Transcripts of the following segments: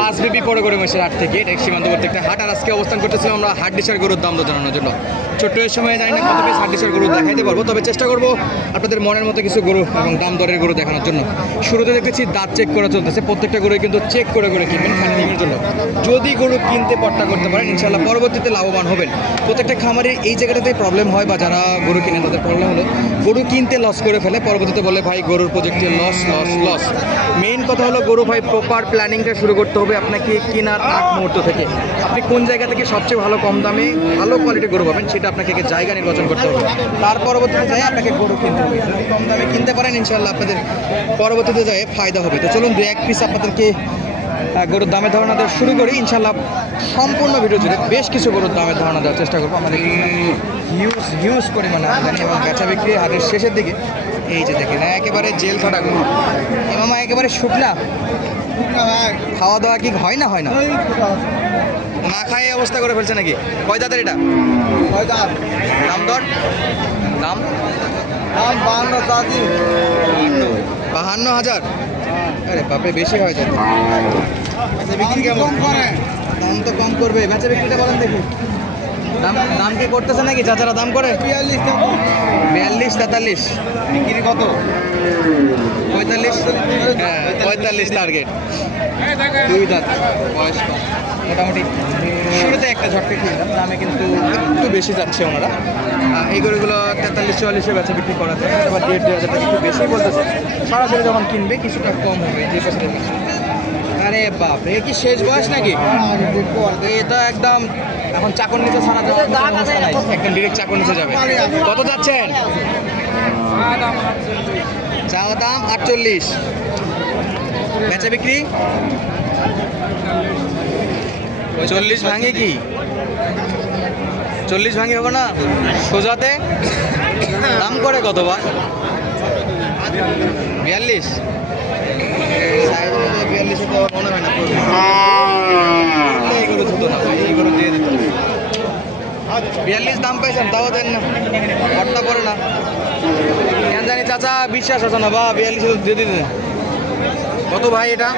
পাঁচ বিপি পরে করে মেশের হাট থেকে, এটা সীমান্তবর্তী একটা হাট। আর আজকে অবস্থান করতেছিলাম আমরা হাট ডিসার গরুর দাম জানানোর জন্য। ছোট্ট সময় জানি না কত পিস হাট ডিসার গরু দেখাইতে পারব, তবে চেষ্টা করব আপনাদের মনের মতো কিছু গরু এবং দাম দরের গরু দেখানোর জন্য। শুরুতে দেখতেছি দাঁত চেক করা চলতেছে, প্রত্যেকটা গরু কিন্তু চেক করে করে কিনবেন ফাইনালিংয়ের জন্য। যদি গরু কিনতে পট্টা করতে পারেন ইনশাল্লাহ পরবর্তীতে লাভবান হবেন। প্রত্যেকটা খামারের এই জায়গাটাতে প্রবলেম হয় বা যারা গরু কিনে তাদের প্রবলেম হলো, গরু কিনতে লস করে ফেলে, পরবর্তীতে বলে, ভাই, গরুর প্রজেক্টে লস লস লস মেইন কথা হলো, গরু ভাই প্রপার প্ল্যানিংটা শুরু করতে হবে। আপনাকে কেনার আগ মুহূর্ত থেকে। আপনি কোন জায়গা থেকে সবচেয়ে ভালো কম দামে ভালো কোয়ালিটির গরু পাবেন সেটা আপনাকে জায়গা নির্বাচন করতে হবে। তার পরবর্তীতে যাই আপনাকে গরু কিনতে হবে। যদি কম দামে কিনতে পারেন ইনশাল্লাহ আপনাদের পরবর্তীতে যাই ফায়দা হবে। তো চলুন দু এক পিস আপনাদেরকে গরুর দামের ধারণা দেওয়া শুরু করি। ইনশাল্লাহ সম্পূর্ণ ভিডিও জুড়ে বেশ কিছু গরুর দামের ধারণা দেওয়ার চেষ্টা করব। আমাদের হিউজ হিউজ পরিমাণে আমদানি এবং বেচা বিক্রি হাটের শেষের দিকে। এই যে দেখেন, একেবারে জেল খাটা গরু। এ মামা একেবারে শুকনা। খাওয়া দাওয়া কি হয় না হয় না? না খায় অবস্থা করে ফেলছে নাকি? কয় দাঁতের এটা? দাম দর দাম বাহান্ন হাজার? আরে বাপরে বেশি হয়ে বিক্রি কেমন? দাম তো কম করবে। বেঁচে বিক্রিটা বলেন দেখি। দাম দাম কি করতেছে নাকি? চাচারা দাম করে? বিয়াল্লিশ তেতাল্লিশ। বিক্রি কত? পঁয়তাল্লিশ? হ্যাঁ পঁয়তাল্লিশ টার্গেট দুই দাঁত বয়স। মোটামুটি শুরুতে একটা ঝটকে কিনলাম দামে কিন্তু একটু বেশি যাচ্ছে ওনারা। এই গরুগুলো তেতাল্লিশ চুয়াল্লিশে বেচা বিক্রি করা যায় আবার দেড় দুই হাজার টাকা একটু বেশি বলতেছে। সরাসরি যখন কিনবে কিছুটা কম হবে যে পাশে আরে বাপ এ কি শেষ বয়স নাকি? এটা একদম এখন চাকর নিচে ছাড়া যাবে? একদম ডিরেক্ট চাকর নিচে যাবে। কত যাচ্ছেন? চাওয়া দাম আটচল্লিশ। বেচা বিক্রি? চল্লিশ ভাঙে কি? চল্লিশ ভাঙে হবে না? সোজাতে? দাম করে কত বা বিয়াল্লিশ? বিয়াল্লিশে দাম পাইছেন, তাও দেন না। হট্টা পড়ে না কেন জানি চাচা বিশ্বাস আছে না। বা বিয়াল্লিশ দিয়ে দিতে কত ভাই এটা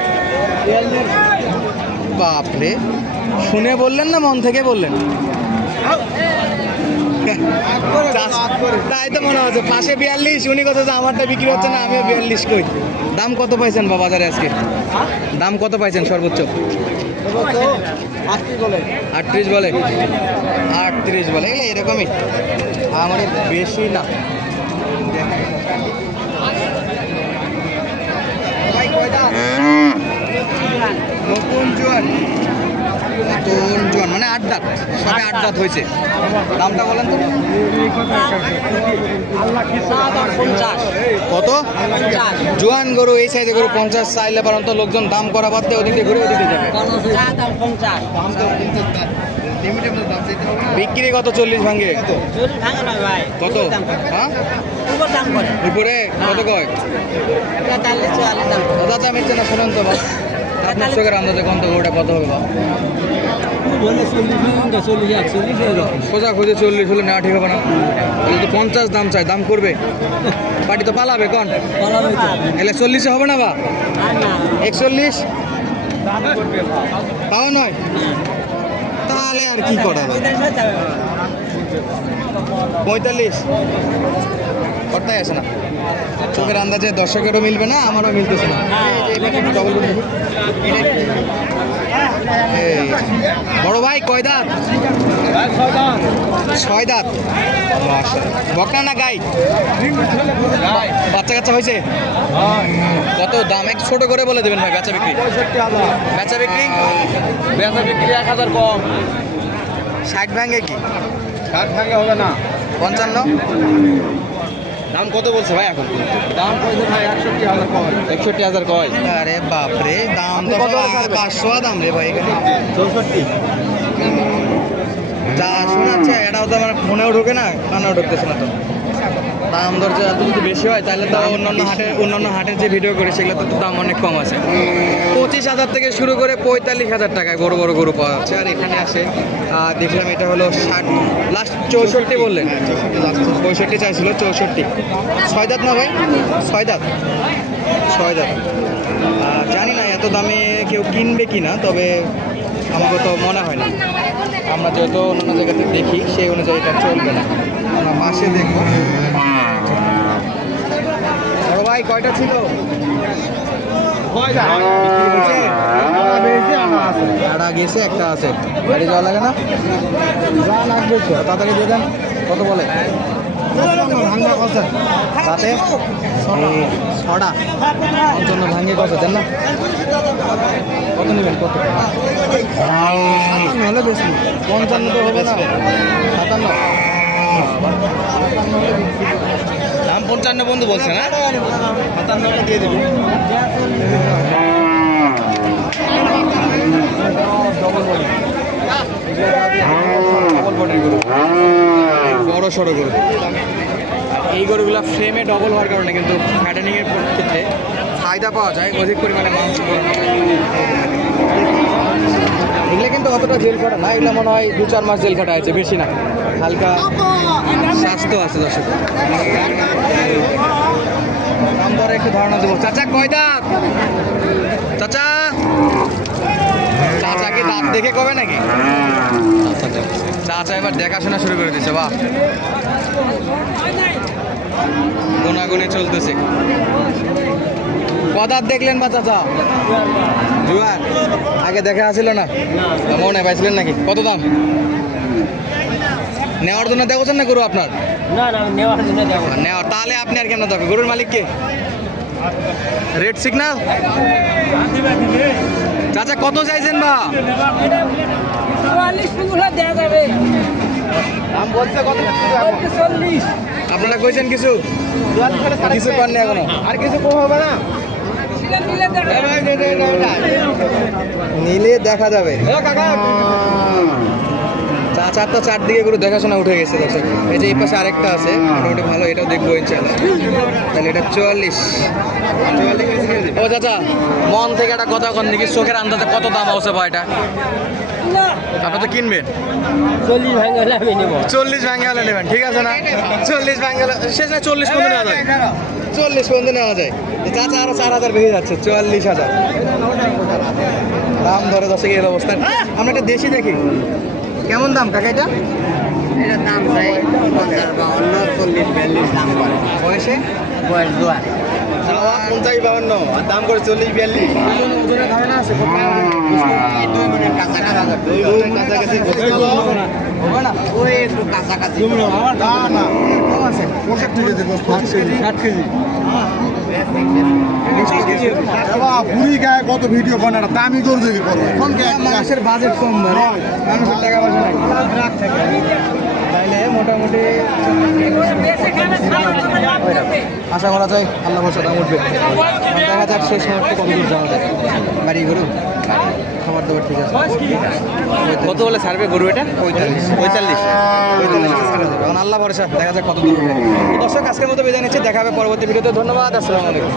বাপরে শুনে বললেন না, মন থেকে বললেন? তাই তো মনে হচ্ছে, পাশে বিয়াল্লিশ, উনি কথা যে আমারটা বিক্রি হচ্ছে না, আমিও বিয়াল্লিশ কই। দাম কত পাইছেন বা বাজারে আজকে? দাম কত পাইছেন সর্বোচ্চ? আটত্রিশ বলে। আটত্রিশ বলে এরকমই। আমার বেশি না নতুন জোয়ান নতুন জোয়ান মানে আট দাঁত সবে হয়েছে। দামটা বলেন তো। কত? জোয়ান গরু এই সাইজে গরু পঞ্চাশ চাইলে পারেন তো লোকজন দাম করা বাদ দিয়ে ওদিকে ঘুরে ওদিকে যাবে। বিক্রি কত চল্লিশ ভাঙে? কত? হ্যাঁ? উপরে? কত কয়? দাদা দাম ইচ্ছে না শোনেন তো বাস। আপনার চোখের আন্দাজে কোন তো গরুটা কত হবে সোজা খুঁজে চল্লিশ হলে নেওয়া ঠিক হবে না। তো পঞ্চাশ দাম চাই, দাম করবে। পার্টি তো পালাবে, কোন? এলে চল্লিশে হবে না বা? একচল্লিশ? তাও নয়? তাহলে আর কি করা? পঁয়তাল্লিশ? কর্তাই আছে না। চোখের আন্দাজে দর্শকেরও মিলবে না আমারও মিলতেছে না। বড় ভাই কয় দাঁত? ছয় দাঁত। বকনা না গাই? বাচ্চা কাচ্চা হয়েছে? কত দাম? এক ছোট করে বলে দেবেন ভাই বেচা বিক্রি। বেচা বিক্রি? বেচা বিক্রি এক হাজার কম। ষাট ভাঙে কি? ষাট ভাগে হবে না। পঞ্চান্ন? দাম কত বলছে ভাই এখন? দাম কইছে ভাই একষট্টি হাজার কম একষট্টি হাজার কয়? আরে বাপরে দাম তো? পাঁচশো দাম রে ভাই এখানে। চৌষট্টি। যা শোনাচ্ছে এটাও তো আমার ফোনেও ঢোকে না কানেও ঢুকতেছে না তো। দাম দর এত যদি বেশি হয়, তাহলে তো অন্যান্য হাটের অন্যান্য হাটের যে ভিডিও করে সেগুলো তো দাম অনেক কম আছে। পঁচিশ হাজার থেকে শুরু করে পঁয়তাল্লিশ হাজার টাকায় বড় বড় গরু পাওয়া যাচ্ছে। আর এখানে আসে দেখলাম এটা হলো ষাট লাস্ট চৌষট্টি বললেন। পঁয়ষট্টি চাইছিল, চৌষট্টি। ছয় দাঁত না ভাই? ছয় দাঁত। ছয় দাঁত। জানি না এত দামে কেউ কিনবে কি না তবে আমাকে তো মনে হয় না। আমরা যেহেতু অন্য জায়গাতে দেখি, সেই অনুযায়ী এটা চলবে না। আমরা মাসে দেখব। ভাই কয়টা ছিল? আছে। একটা গেছে একটা আছে। গাড়ি যাওয়া লাগে না? যা লাগবে। তাড়াতাড়ি দিয়ে দেন। কত বলে। তাতে ছটা। পঞ্চান্ন ভাঙে কত? দেন না। কত নেবেন? কত? সাতান্ন হলে বেশি। পঞ্চান্ন তো হবে না। সাতান্ন। দাম পঞ্চান্ন বন্ধু বলছে না সাতান্ন দিয়ে দেবে বডি সড়ো গরু এই গরুগুলো ফ্রেমে ডবল হওয়ার কারণে কিন্তু ফ্যাটেনিংয়ের ক্ষেত্রে ফায়দা পাওয়া যায়, অধিক পরিমাণে মাংস। এগুলো কিন্তু অতটা জেল খাটা না এগুলো মনে হয় দু চার মাস জেল খাটা আছে, বেশি না। হালকা স্বাস্থ্য আছে দর্শক। দাম দরে একটু ধারণা দেবো। চাচা কয় চাচা? চাচা কি দাঁত দেখে কবে নাকি? চাচা এবার দেখাশোনা শুরু করে দিচ্ছে বাহ। গোনাগুনি চলতেছে। কদার দেখলেন বা চাচা? জুয়ার আগে দেখা আসছিল না? মনে পাইছিলেন নাকি? কত দাম? নেওয়ার জন্য দেখছেন না গরু আপনার? না না নেওয়ার জন্য দেবো। নেওয়ার তাহলে আপনি আর কেন যাবে গরুর মালিক কে? রেড সিগন্যাল চাচা কত চাইছেন বা? চুয়াল্লিশ দেওয়া যাবে। দাম বলছে কত? চল্লিশ। আপনারা কইছেন কিছু? কিছু করেন এখনও? আর কিছু কম হবে না। নিলে দেখা যাবে। চা চারটা চারদিকে করে দেখাশোনা উঠে গেছে দর্শক। এই যে এই পাশে আরেকটা আছে মোটামুটি ভালো এটাও দেখব ইনশাল্লাহ তাহলে এটা চুয়াল্লিশ। ও চাচা মন থেকে একটা কথা কন দেখি চোখের আন্দাজে কত দাম হচ্ছে বা এটা? আপনি তো কিনবেন? চল্লিশ ভাঙে হলে আমি নেব। চল্লিশ ভাঙে হলে নেবেন ঠিক আছে না? চল্লিশ ভাঙে হলে শেষ না চল্লিশ পর্যন্ত নেওয়া যায়? চল্লিশ পর্যন্ত নেওয়া যায়। চাচা আরও চার হাজার বেশি যাচ্ছে চুয়াল্লিশ হাজার। দাম ধরে দশে এর অবস্থান আমরা একটা দেশি দেখি। কেমন দাম কাকা এটা দাম চাই পঞ্চাশ বাউন্ন চল্লিশ বিয়াল্লিশ দাম করে বয়সে বয়স দোয়া পঞ্চাশ বাউন্ন আর দাম করে চল্লিশ বিয়াল্লিশ ওজনের ধারণা আছে দুই মিনিট কাছাকাছি কাছাকাছি হবে না ওই একটু কাছাকাছি না না কম আছে ষাট কেজি ষাট কেজি বুড়ি গায়ে কত ভিডিও বানাটা দামি করে দেখি করো মানুষের বাজেট কম মানুষের টাকা পয়সা নাই তাইলে মোটামুটি আশা করা যায় আল্লাহ ভরসা দাম উঠবে। দেখা যাক শেষ মুহূর্তে কত দূর যাওয়া যায়। বাড়ি গরু খাবার দাবার ঠিক আছে। কত বলে সার্ভে গরু এটা? পঁয়তাল্লিশ। পঁয়তাল্লিশ। পঁয়তাল্লিশ আল্লাহ ভরসা দেখা যাক কত দূর। দর্শক আজকের মতো বিদায় নিচ্ছে। দেখা হবে পরবর্তী ভিডিওতে। ধন্যবাদ আসসালামু আলাইকুম।